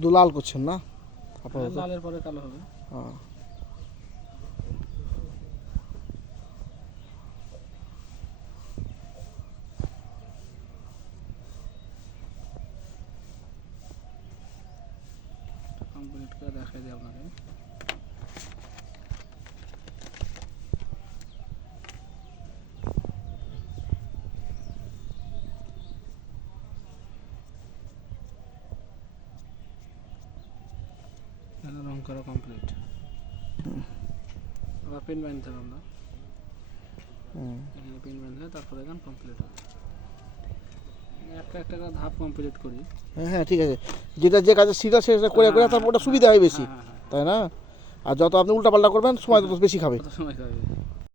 শুধু লাল করছেন না আপাতত? লালের পরে কালো হবে। হ্যাঁ। কমপ্লিট করে দেখাই দিই আপনাকে। রং করা কমপ্লিট। আবার পিন বাঁধতে হবে আমরা, এখানে পিন বাঁধলে তারপরে এখন কমপ্লিট হবে। একটা একটা করে ধাপ কমপ্লিট করি। হ্যাঁ ঠিক আছে, যেটা যে কাজের সিটা সেটা করে করে তারপর ওটা সুবিধা হয় বেশি, তাই না? আর যত আপনি উল্টাপাল্টা করবেন সময় তত বেশি খাবে। কত সময় খাবে?